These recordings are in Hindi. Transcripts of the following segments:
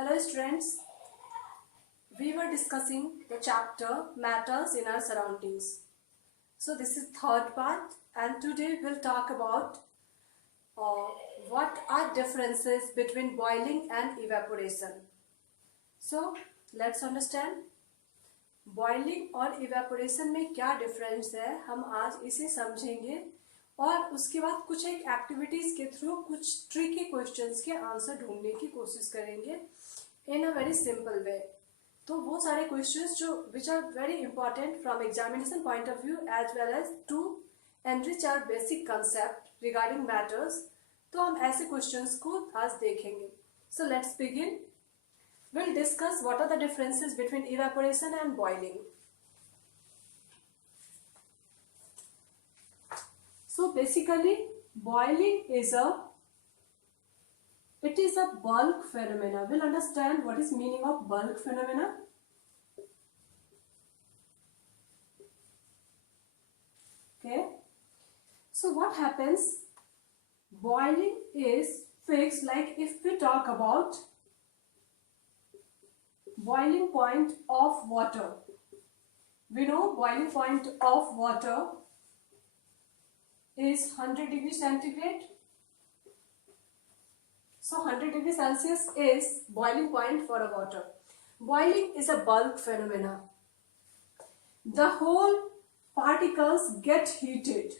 Hello students, we were discussing the chapter Matters in Our Surroundings. So this is third part and today we'll talk about what are differences between boiling and evaporation. So let's understand boiling और इवेपोरेशन में क्या डिफरेंस है, हम आज इसे समझेंगे और उसके बाद कुछ एक एक्टिविटीज के थ्रू कुछ ट्रिकी क्वेश्चंस के आंसर ढूंढने की कोशिश करेंगे इन अ वेरी सिंपल वे. तो वो सारे क्वेश्चंस जो which are very important from examination point of view as well as to enrich our basic concept regarding matters, तो हम ऐसे क्वेश्चंस को आज देखेंगे. So let's begin. We'll discuss what are the differences between evaporation and boiling. So basically, boiling is a bulk phenomena. We'll understand what is meaning of bulk phenomena. Okay. So what happens? Boiling is fixed, like if we talk about boiling point of water. We know boiling point of water is 100 degrees centigrade. So 100 degrees Celsius is boiling point for a water. Boiling is a bulk phenomena. The whole particles get heated.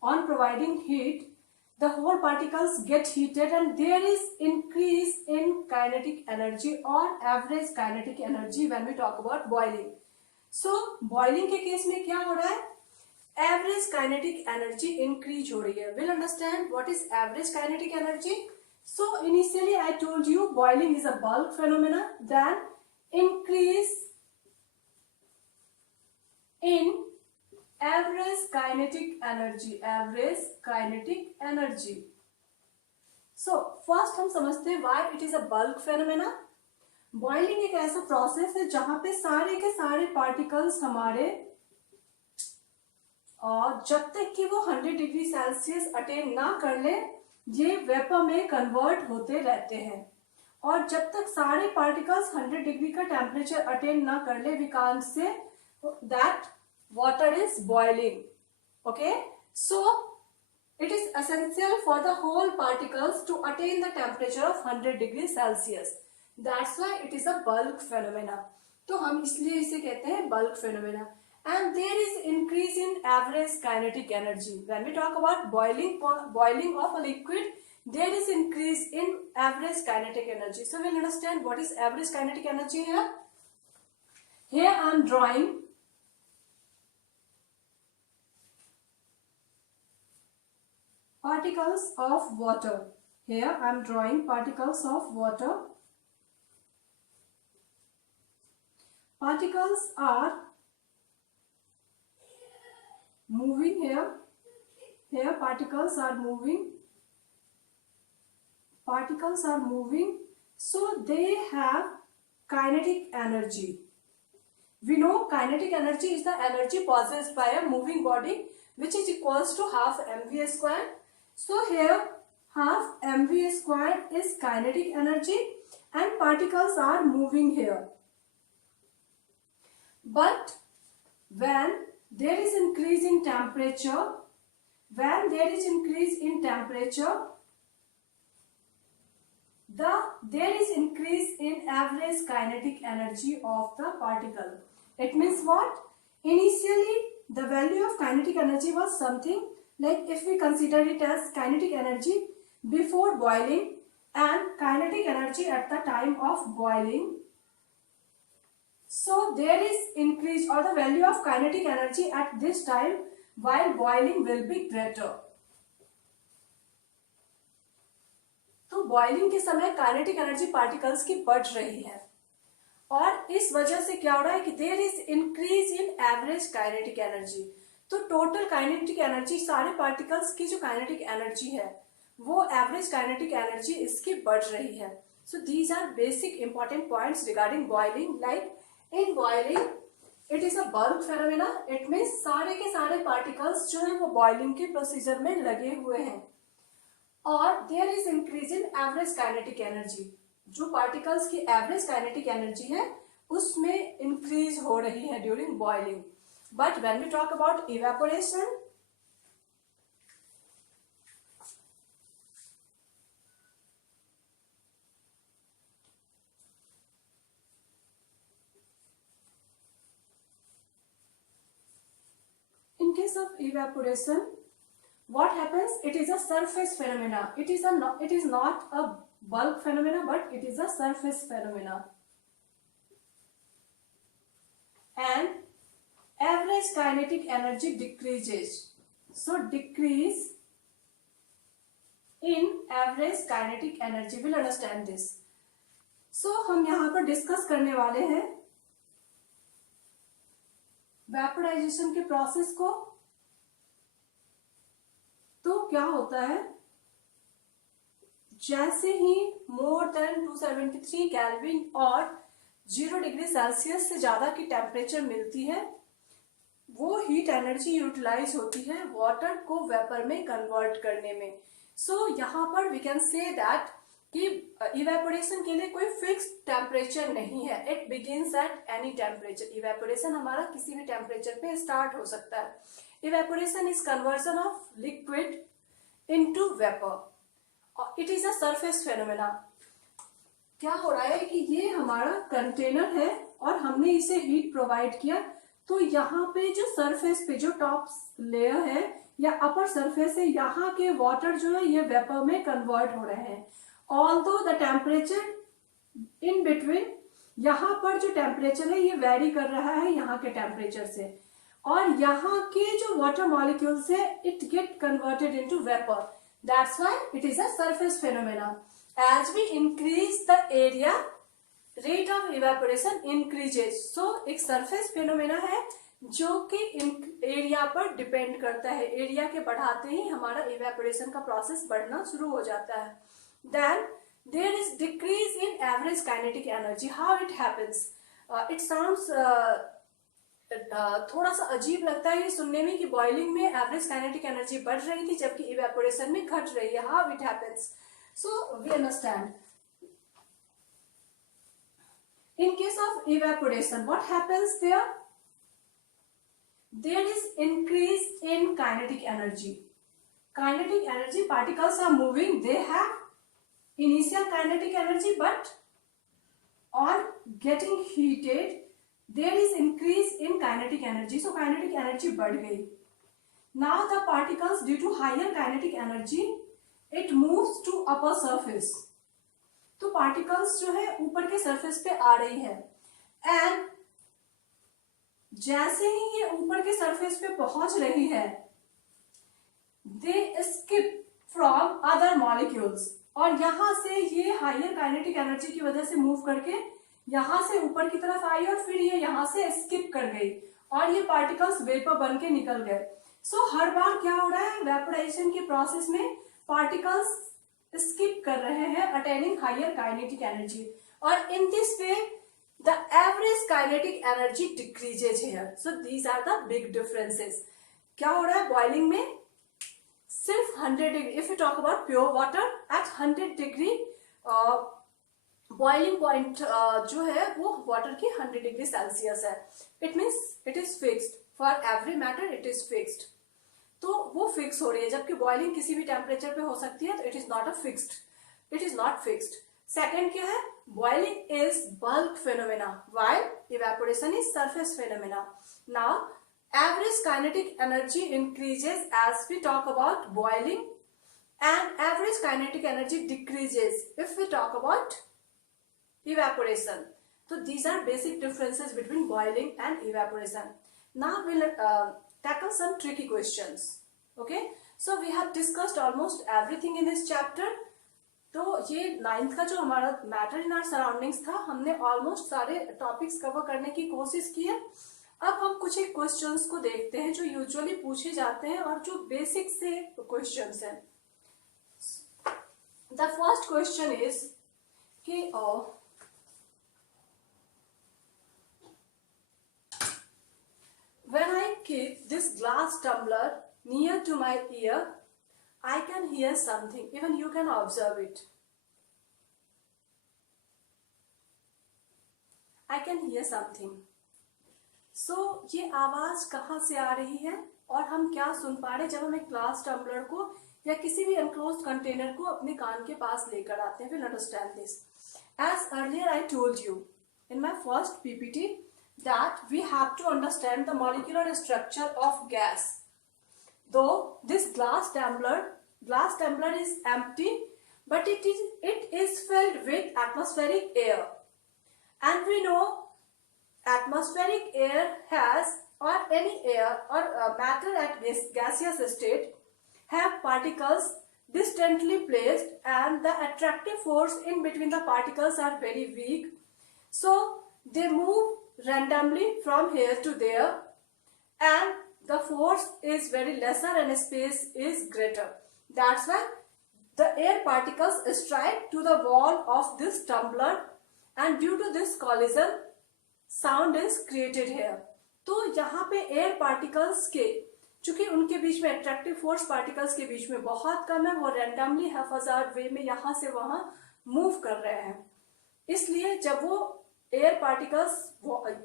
On providing heat, the whole particles get heated and there is increase in kinetic energy or average kinetic energy when we talk about boiling. So boiling के केस में क्या हो रहा है? Average kinetic energy increase हो रही है. We'll understand what is average kinetic energy. So initially I told you boiling is a bulk phenomena, then increase in average kinetic energy. So first हम समझते हैं why it is a bulk phenomena. Boiling एक ऐसा प्रोसेस है जहां पे सारे के सारे पार्टिकल्स हमारे और जब तक कि वो 100 डिग्री सेल्सियस अटेन ना कर ले ये वेपर में कन्वर्ट होते रहते हैं और जब तक सारे पार्टिकल्स 100 डिग्री का टेम्परेचर अटेन ना कर ले we can't say that water is boiling. Okay, so it is essential for the whole particles to attain the temperature of 100 degrees Celsius. That's why it is a bulk phenomena. तो हम इसलिए इसे कहते हैं bulk phenomena. And there is increase in average kinetic energy. When we talk about boiling of a liquid, there is increase in average kinetic energy. So we'll understand what is average kinetic energy here. Here I am drawing particles of water. Here I am drawing particles of water. Particles are moving here. Here particles are moving. Particles are moving. So they have kinetic energy. We know kinetic energy is the energy possessed by a moving body which is equals to half mv square. So here half mv square is kinetic energy and particles are moving here. But when there is increase in temperature, there is increase in average kinetic energy of the particle. It means what? Initially the value of kinetic energy was something like if we consider it as kinetic energy before boiling and kinetic energy at the time of boiling. So there is increase or the value of kinetic energy at this time while boiling will be greater. तो boiling के समय kinetic energy particles की बढ़ रही है और इस वजह से क्या हो रहा है कि there is increase in average kinetic energy. तो टोटल काइनेटिक एनर्जी सारे पार्टिकल्स की जो काइनेटिक एनर्जी है वो एवरेज काइनेटिक एनर्जी इसकी बढ़ रही है. So these are basic important points regarding boiling. Like in boiling it is a bulk phenomena. It means सारे के सारे पार्टिकल्स जो है वो बॉइलिंग के प्रोसीजर में लगे हुए हैं और there is increase in average kinetic energy. जो पार्टिकल्स की एवरेज काइनेटिक एनर्जी है उसमें इंक्रीज हो रही है during boiling. But when we talk about evaporation, in case of evaporation, what happens? It is a surface phenomena. It is not a bulk phenomena, but it is a surface phenomena. And average kinetic energy decreases. So decrease in average kinetic energy. We'll understand this. So हम यहाँ पर डिस्कस करने वाले हैं वेपोराइजेशन के प्रोसेस को. तो क्या होता है, जैसे ही मोर देन 273 केल्विन और 0 डिग्री सेल्सियस से ज्यादा की टेम्परेचर मिलती है, वो हीट एनर्जी यूटिलाइज होती है वाटर को वेपर में कन्वर्ट करने में. सो यहाँ पर वी कैन से दैट कि इवेपोरेशन के लिए कोई फिक्स टेम्परेचर नहीं है. It begins at any temperature. Evaporation हमारा किसी भी टेम्परेचर पे स्टार्ट हो सकता है. Evaporation is conversion of liquid into vapour. It is a surface phenomena. क्या हो रहा है कि ये हमारा कंटेनर है और हमने इसे हीट प्रोवाइड किया, तो यहाँ पे जो सरफेस पे जो टॉप लेयर है या अपर सरफेस है, यहाँ के वाटर जो है ये वेपर में कन्वर्ट हो रहे हैं. Although the temperature in between, यहाँ पर जो टेम्परेचर है ये वेरी कर रहा है यहाँ के टेम्परेचर से, और यहाँ के जो वाटर मॉलिक्यूल्स है it get converted into vapour. That's why it is a surface phenomena. As we increase the area, rate of evaporation increases. So एक सरफेस फेनोमेना है जो कि एरिया पर डिपेंड करता है. एरिया के बढ़ाते ही हमारा इवेपोरेशन का प्रोसेस बढ़ना शुरू हो जाता है. Then there is decrease in average kinetic energy. How it happens? It sounds थोड़ा सा अजीब लगता है ये सुनने में कि बॉइलिंग में एवरेज काइनेटिक एनर्जी बढ़ रही थी जबकि इवेपोरेशन में घट रही है. How it happens? So we understand. In case of evaporation, what happens there? There is increase in kinetic energy. Kinetic energy, particles are moving, they have initial kinetic energy, but on getting heated there is increase in kinetic energy. So kinetic energy बढ़ गई. Now the particles, due to higher kinetic energy, it moves to upper surface. तो particles जो है ऊपर के surface पे आ रही है, and जैसे ही ये ऊपर के surface पे पहुंच रही है, they escape from other molecules. और यहाँ से ये हायर काइनेटिक एनर्जी की वजह से मूव करके यहाँ से ऊपर की तरफ आई और फिर ये यहाँ से स्किप कर गई और ये पार्टिकल्स वेपर बन के निकल गए. सो हर बार क्या हो रहा है, वेपोराइजेशन के प्रोसेस में पार्टिकल्स स्किप कर रहे हैं अटेनिंग हायर काइनेटिक एनर्जी, और in this way the average kinetic energy decreases here. So these are the big differences. क्या हो रहा है बॉइलिंग में, सिर्फ 100 degree, if you talk about pure water at 100 degree boiling point जो है वो वाटर की 100 डिग्री सेल्सियस है. It means it is fixed for every matter, it is fixed. तो वो फिक्स हो रही है, जबकि बॉइलिंग किसी भी टेम्परेचर पे हो सकती है, तो it is not a fixed, it is not fixed. Second क्या है, boiling is bulk phenomena while evaporation is surface phenomena. Now average kinetic energy increases as we talk about boiling, and average kinetic energy decreases if we talk about evaporation. So these are basic differences between boiling and evaporation. Now we'll tackle some tricky questions. Okay, so we have discussed almost everything in this chapter. तो ये 9th का जो हमारा मैटर इन आवर सराउंडिंग्स था, हमने ऑलमोस्ट सारे टॉपिक्स कवर करने की कोशिश की है. अब हम कुछ एक क्वेश्चंस को देखते हैं जो यूजुअली पूछे जाते हैं और जो बेसिक से क्वेश्चंस हैं. द फर्स्ट क्वेश्चन इज कि when I keep this glass tumbler near to my ear, I can hear something. Even you can observe it. I can hear something. So ये आवाज कहाँ से आ रही है और हम क्या सुन पा रहे हैं जब हम एक ग्लास टम्बलर को या किसी भी enclosed कंटेनर को अपने कान के पास लेकर आते हैं. We'll understand this. As earlier I told you in my first PPT that we have to understand the molecular structure of gas. Though this glass tumbler is empty, but it is filled with atmospheric air, and we know atmospheric air has, or any air or matter at this gaseous state have particles distantly placed, and the attractive force in between the particles are very weak, so they move randomly from here to there, and the force is very lesser and space is greater. That's why the air particles strike to the wall of this tumbler, and due to this collision sound is created here. तो यहाँ पे एयर पार्टिकल्स के चूंकि उनके बीच में अट्रैक्टिव फोर्स पार्टिकल्स के बीच में बहुत कम है, वो रैंडमली हैफाजार्ड वे में यहाँ से वहां मूव कर रहे हैं, इसलिए जब वो एयर पार्टिकल्स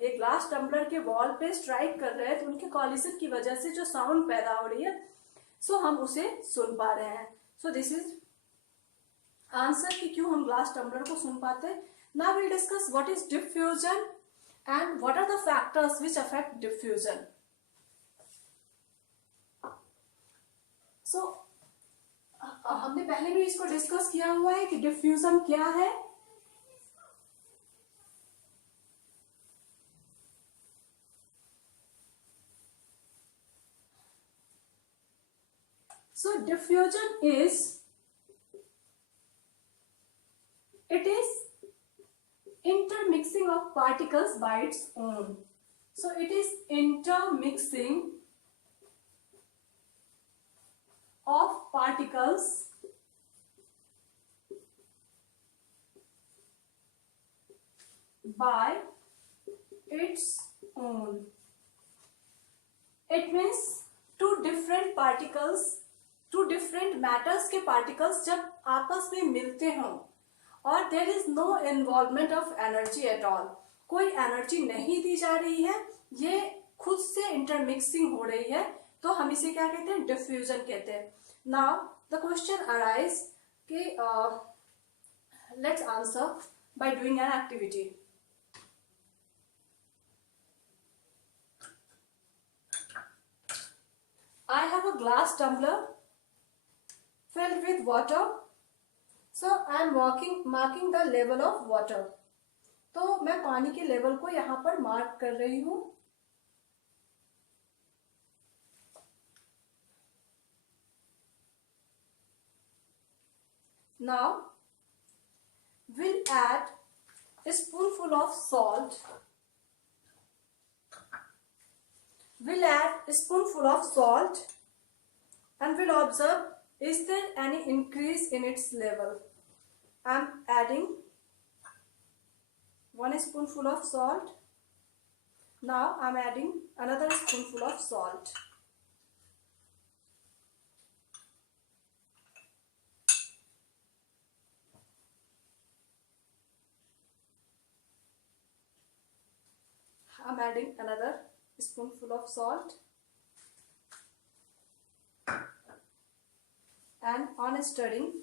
ये ग्लास टम्बलर के वॉल पे स्ट्राइक कर रहे हैं तो उनके कॉलिजन की वजह से जो साउंड पैदा हो रही है, सो हम उसे सुन पा रहे हैं. सो दिस इज आंसर कि क्यों हम ग्लास टम्बलर को सुन पाते हैं. Now we discuss what is diffusion and what are the factors which affect diffusion. So हमने पहले भी इसको डिस्कस किया हुआ है कि डिफ्यूजन क्या है. So diffusion is, it is intermixing of particles by its own. So it is intermixing of particles by its own. It means two different particles, two different matters के particles जब आपस में मिलते हों और there is no involvement of energy at all, कोई एनर्जी नहीं दी जा रही है, ये खुद से इंटरमिक्सिंग हो रही है, तो हम इसे क्या कहते हैं, डिफ्यूजन कहते हैं. नाउ द क्वेश्चन अराइज कि let's answer by doing an activity. I have a glass tumbler filled with water. So I am marking the level of water. तो मैं पानी के लेवल को यहाँ पर मार्क कर रही हूँ. Now we'll add a spoonful of salt. We'll add a spoonful of salt and we'll observe, is there any increase in its level? I am adding 1 spoonful of salt. Now I am adding another spoonful of salt. I am adding another spoonful of salt. And on stirring,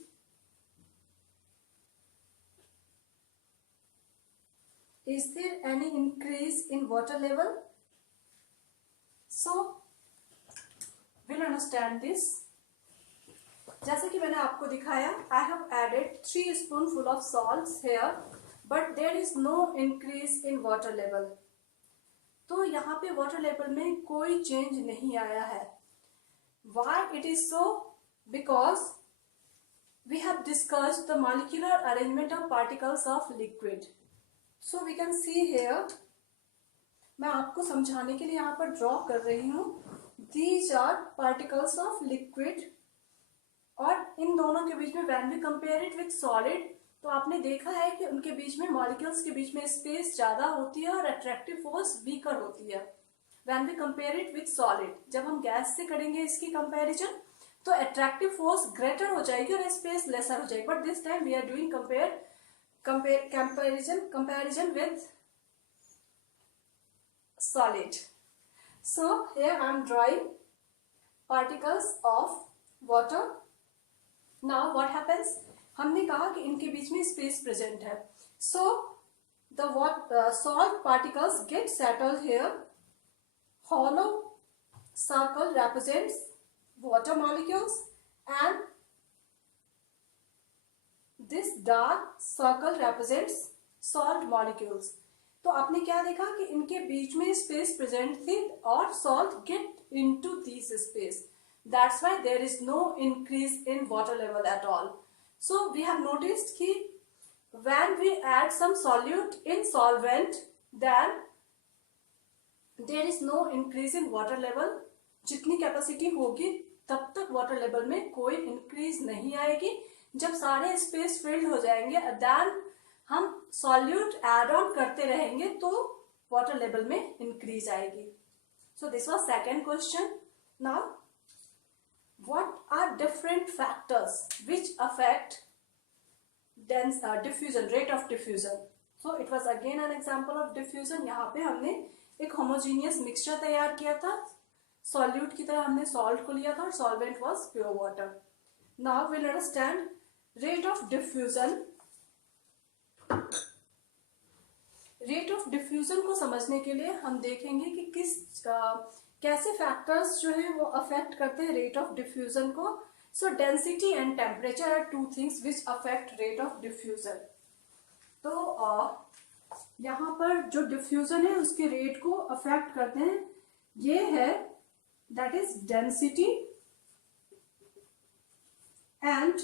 is there any increase in water level? So we'll understand this. जैसे कि मैंने आपको दिखाया, I have added 3 spoonful of salts here, but there is no increase in water level. तो यहाँ पे water level में कोई change नहीं आया है. Why it is so? Because we have discussed the molecular arrangement of particles of liquid. So we can see here, मैं आपको समझाने के लिए यहाँ पर ड्रॉ कर रही हूँ. These are particles of liquid, और इन दोनों के बीच में when we compare it with solid, तो आपने देखा है कि उनके बीच में मॉलिक्यूल्स के बीच में स्पेस ज्यादा होती है और अट्रैक्टिव फोर्स वीकर होती है. When we compare it with solid, जब हम गैस से करेंगे इसकी कंपैरिजन तो अट्रैक्टिव फोर्स ग्रेटर हो जाएगी और स्पेस लेसर हो जाएगी. But this time we are doing comparison with solid. So here I am drawing particles of water. Now what happens? हमने कहा कि इनके बीच में स्पेस प्रेजेंट है. So the salt particles get settled here. Hollow circle represents water molecules and this dark circle represents salt molecules. तो आपने क्या देखा कि इनके बीच में स्पेस प्रेजेंट थी और salt get into this space. That's why there is no increase in water level at all. So we have noticed कि when we add some solute in solvent, then there is no increase in water level. जितनी कैपेसिटी होगी तब तक वाटर लेवल में कोई इंक्रीज नहीं आएगी. जब सारे स्पेस फिल्ड हो जाएंगे देन हम सॉल्यूट एड ऑन करते रहेंगे तो वाटर लेवल में इंक्रीज आएगी. So this was second question. Now what are different factors which affect diffusion, rate of diffusion. So it was again an example of diffusion. यहाँ पे हमने एक homogeneous mixture तैयार किया था. सॉल्यूट की तरह हमने सॉल्ट को लिया था और solvent was pure water. Now will understand rate of diffusion. Rate of diffusion को समझने के लिए हम देखेंगे कि कैसे फैक्टर्स जो है वो अफेक्ट करते हैं रेट ऑफ डिफ्यूजन को. So density and temperature are two things which affect rate of diffusion. तो यहाँ पर जो डिफ्यूजन है उसके रेट को अफेक्ट करते हैं. ये है that is density and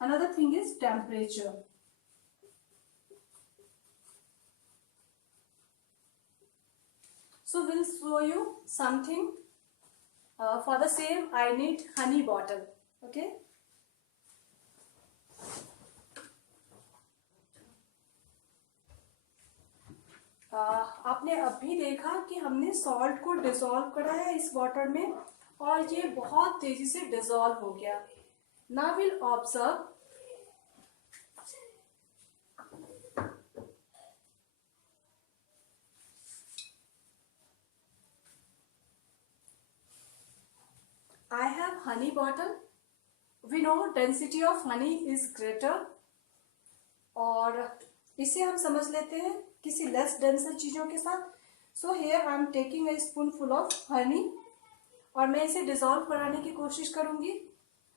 another thing is temperature. So we'll show you something. For the same I need honey bottle. Okay. आपने अभी देखा कि हमने सॉल्ट को डिसॉल्व करा है इस वाटर में और ये बहुत तेजी से डिसॉल्व हो गया. Now will observe I have honey bottle. We know density of honey is greater. और इसे हम समझ लेते हैं किसी लेस डेंसर चीजों के साथ. So here I am taking a spoonful of honey और मैं इसे डिसॉल्व कराने की कोशिश करूंगी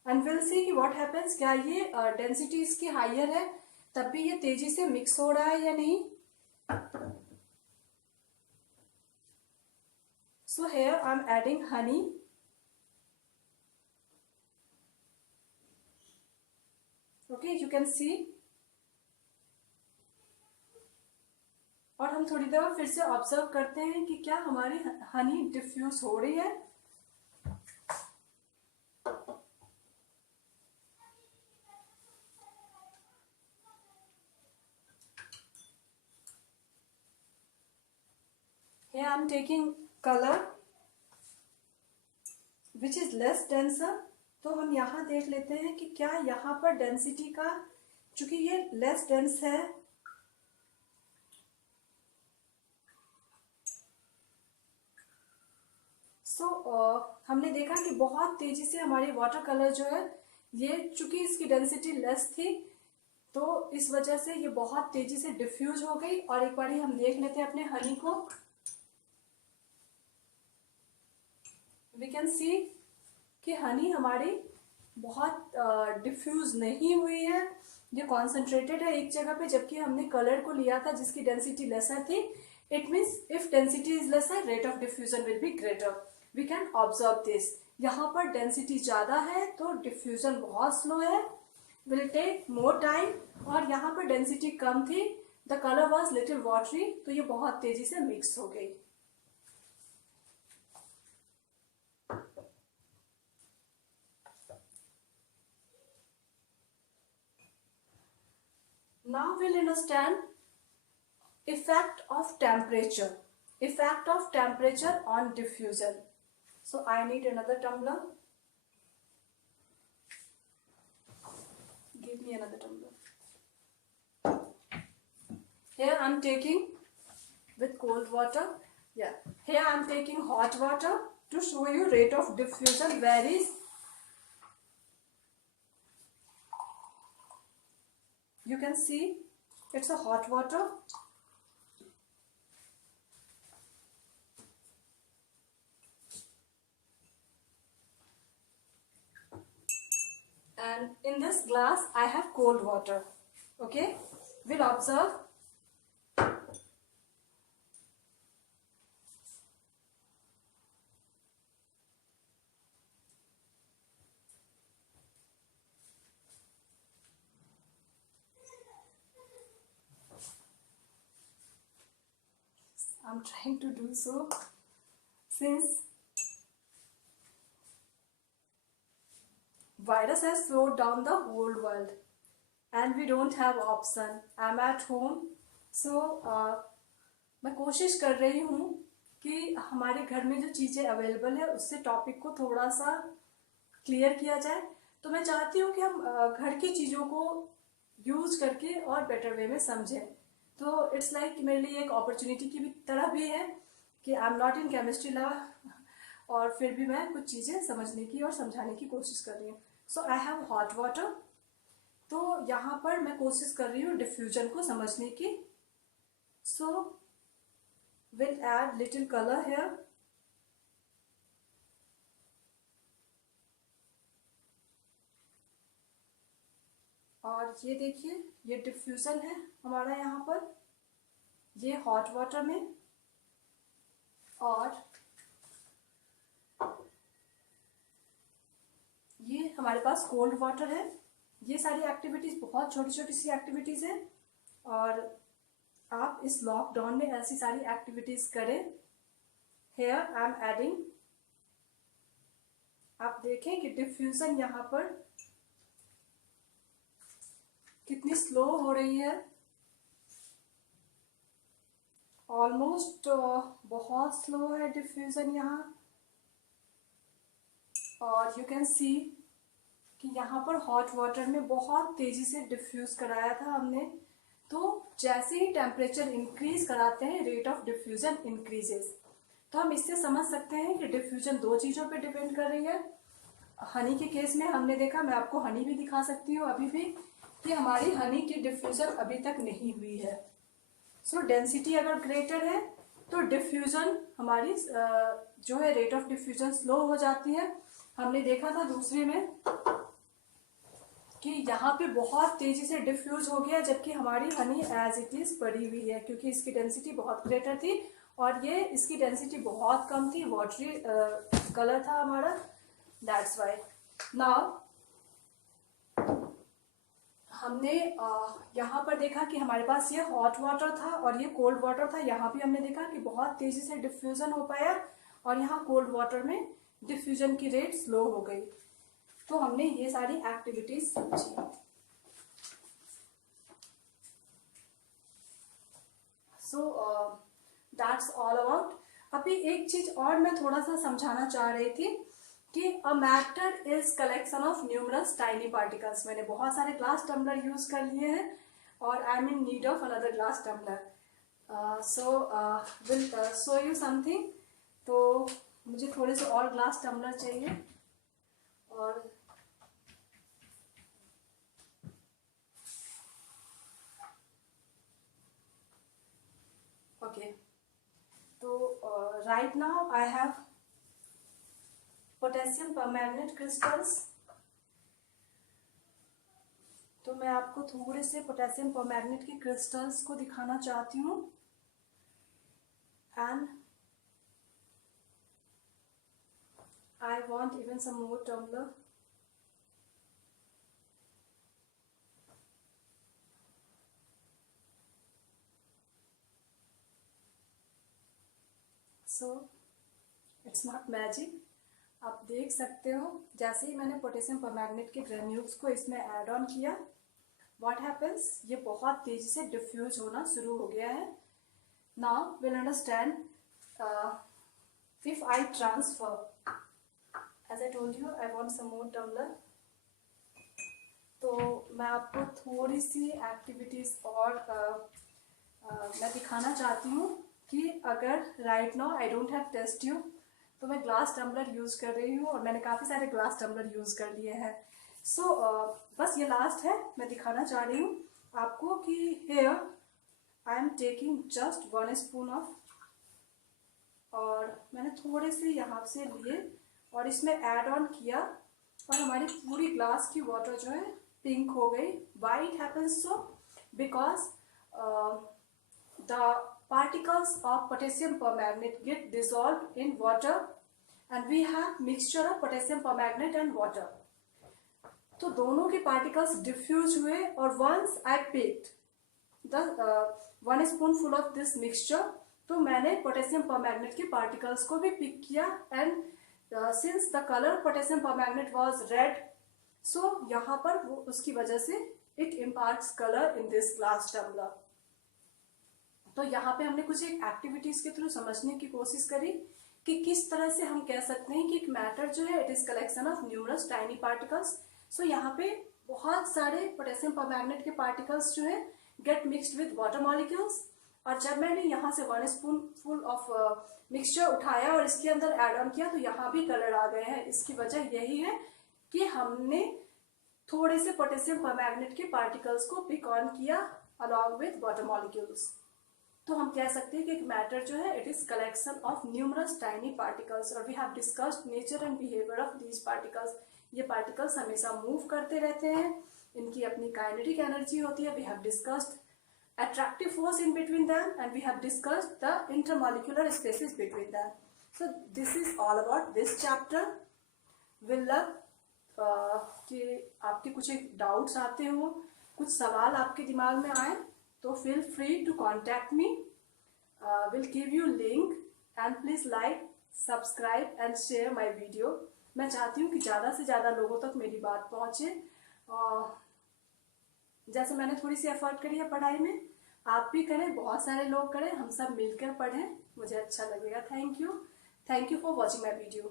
एंड विल सी कि व्हाट हैपेंस. क्या ये डेंसिटी इसकी हायर है तब भी ये तेजी से मिक्स हो रहा है या नहीं. So here I am adding Honey. Okay, you can see. और हम थोड़ी देर फिर से ऑब्जर्व करते हैं कि क्या हमारी हनी डिफ्यूज हो रही है. Here I am taking color which is less denser. तो हम यहाँ देख लेते हैं कि क्या यहाँ पर डेंसिटी का, चूंकि ये लेस डेंस है, हमने देखा कि बहुत तेजी से हमारी वाटर कलर जो है ये, चूंकि इसकी डेंसिटी लेस थी तो इस वजह से ये बहुत तेजी से डिफ्यूज हो गई. और एक बार हम देख लेते हैं अपने हनी को. वी कैन सी कि हनी हमारी बहुत डिफ्यूज नहीं हुई है. ये कॉन्सेंट्रेटेड है एक जगह पे, जबकि हमने कलर को लिया था जिसकी डेंसिटी लेसर थी. It means if density is lesser rate of diffusion will be greater. We can observe this. यहाँ पर डेंसिटी ज्यादा है तो डिफ्यूजन बहुत स्लो है, विल टेक मोर टाइम. और यहाँ पर डेंसिटी कम थी, the colour was little watery, तो ये बहुत तेजी से मिक्स हो गई. Now we'll understand effect of temperature. Effect of temperature on diffusion. So I need another tumbler. Give me another tumbler. Here I'm taking with cold water Yeah, here I am taking hot water to show you rate of diffusion varies. You can see it's a hot water. And in this glass I have cold water. Okay, we'll observe. I'm trying to do so since virus has slowed down the whole world and we don't have option. I'm at home, so मैं कोशिश कर रही हूँ कि हमारे घर में जो चीज़ें अवेलेबल है उससे टॉपिक को थोड़ा सा क्लियर किया जाए. तो मैं चाहती हूँ कि हम घर की चीज़ों को यूज करके और बेटर वे में समझें. तो इट्स लाइक मेरे लिए एक अपॉर्चुनिटी की भी तरह भी है कि I am not in chemistry lab और फिर भी मैं कुछ चीज़ें समझने की और समझाने की कोशिश कर रही हूँ. सो आई हैव हॉट वाटर. तो यहाँ पर मैं कोशिश कर रही हूँ डिफ्यूजन को समझने की. So will add little colour here. और ये देखिए ये डिफ्यूजन है हमारा यहाँ पर, ये हॉट वाटर में. और ये हमारे पास कोल्ड वाटर है. ये सारी एक्टिविटीज़ बहुत छोटी छोटी सी एक्टिविटीज़ हैं और आप इस लॉकडाउन में ऐसी सारी एक्टिविटीज़ करें. Here I am adding. आप देखें कि डिफ्यूजन यहाँ पर कितनी स्लो हो रही है. ऑलमोस्ट बहुत स्लो है डिफ्यूजन यहाँ. और यू कैन सी कि यहाँ पर हॉट वाटर में बहुत तेज़ी से डिफ्यूज कराया था हमने. तो जैसे ही टेम्परेचर इंक्रीज कराते हैं रेट ऑफ डिफ्यूजन इंक्रीजेस. तो हम इससे समझ सकते हैं कि डिफ्यूजन दो चीज़ों पे डिपेंड कर रही है. हनी के केस में हमने देखा, मैं आपको हनी भी दिखा सकती हूँ अभी भी, कि हमारी हनी की डिफ्यूजन अभी तक नहीं हुई है. सो डेंसिटी अगर ग्रेटर है तो डिफ्यूजन हमारी जो है रेट ऑफ डिफ्यूजन स्लो हो जाती है. हमने देखा था दूसरे में कि यहाँ पे बहुत तेजी से डिफ्यूज हो गया जबकि हमारी हनी एज इट इज पड़ी हुई है क्योंकि इसकी डेंसिटी बहुत ग्रेटर थी और ये इसकी डेंसिटी बहुत कम थी. वाटरी कलर था हमारा. That's why. नाउ हमने यहाँ पर देखा कि हमारे पास ये हॉट वाटर था और ये कोल्ड वाटर था. यहाँ भी हमने देखा कि बहुत तेजी से डिफ्यूजन हो पाया और यहाँ कोल्ड वाटर में डिफ्यूजन की रेट स्लो हो गई. तो हमने ये सारी एक्टिविटीज समझी. So that's all about. अभी एक चीज और मैं थोड़ा सा समझाना चाह रही थी कि a matter is collection of numerous tiny particles. मैंने बहुत सारे ग्लास टम्बलर यूज कर लिए हैं और I am in need of another glass tumbler. So will show you something. तो मुझे थोड़े से और ग्लास टम्बलर चाहिए. और ओके, तो right now I have potassium permanganate crystals. तो मैं आपको थोड़े से पोटेशियम परमैंगनेट के क्रिस्टल्स को दिखाना चाहती हूँ. And I want even some more tumbler. So it's not magic. आप देख सकते हो जैसे ही मैंने पोटेशियम परमैंगनेट के ग्रेन्यूल्स को इसमें ऐड ऑन किया, व्हाट हैपेंस, ये बहुत तेजी से डिफ्यूज होना शुरू हो गया है. Now will understand if I transfer. As I told you I want some more tumbler. तो मैं आपको थोड़ी सी एक्टिविटीज और मैं दिखाना चाहती हूँ कि अगर right now I don't have test tube, तो मैं ग्लास टम्बलर यूज़ कर रही हूँ और मैंने काफ़ी सारे ग्लास टम्बलर यूज़ कर लिए हैं। सो बस ये लास्ट है, मैं दिखाना चाह रही हूँ आपको कि here I am taking just 1 spoon of, और मैंने थोड़े से यहाँ से लिए और इसमें ऐड ऑन किया और हमारी पूरी ग्लास की वाटर जो है पिंक हो गई। Why it happens so? Because the particles of potassium permanganate get dissolved in water and we have mixture of potassium permanganate and water. तो दोनों के पार्टिकल्स डिफ्यूज हुए और once I picked the 1 spoonful of this mixture, तो मैंने पोटेशियम परमैंगनेट के पार्टिकल्स को भी पिक किया and since the colour potassium permanganate was red, so यहाँ पर वो उसकी वजह से it imparts colour in this glass tumbler. तो यहाँ पे हमने कुछ एक एक्टिविटीज के थ्रू समझने की कोशिश करी कि किस तरह से हम कह सकते हैं कि एक मैटर जो है it is collection of numerous tiny particles. So यहाँ पे बहुत सारे पोटेशियम परमैंगनेट के पार्टिकल्स जो है get mixed with water molecules, और जब मैंने यहाँ से 1 स्पूनफुल ऑफ मिक्सचर उठाया और इसके अंदर एड ऑन किया तो यहाँ भी कलर आ गए हैं। इसकी वजह यही है कि हमने थोड़े से पोटेशियम परमैंगनेट के पार्टिकल्स को पिक ऑन किया अलॉन्ग विद वाटर मॉलिक्यूल्स। तो हम कह सकते हैं कि एक मैटर जो है it is collection of numerous tiny particles, और we have discussed nature and behaviour of these particles. ये पार्टिकल्स हमेशा मूव करते रहते हैं, इनकी अपनी काइनेटिक एनर्जी होती है। We have discussed attractive force in between them and we have discussed the intermolecular spaces between them. So this is all about this chapter. Will love कि आपके कुछ एक डाउट्स आते हो, कुछ सवाल आपके दिमाग में आए तो feel free to contact me. Will give you link and please like, subscribe and share my video. मैं चाहती हूँ कि ज़्यादा से ज़्यादा लोगों तक मेरी बात पहुँचे। जैसे मैंने थोड़ी सी एफर्ट करी है पढ़ाई में, आप भी करें, बहुत सारे लोग करें, हम सब मिलकर पढ़ें, मुझे अच्छा लगेगा। Thank you for watching my video.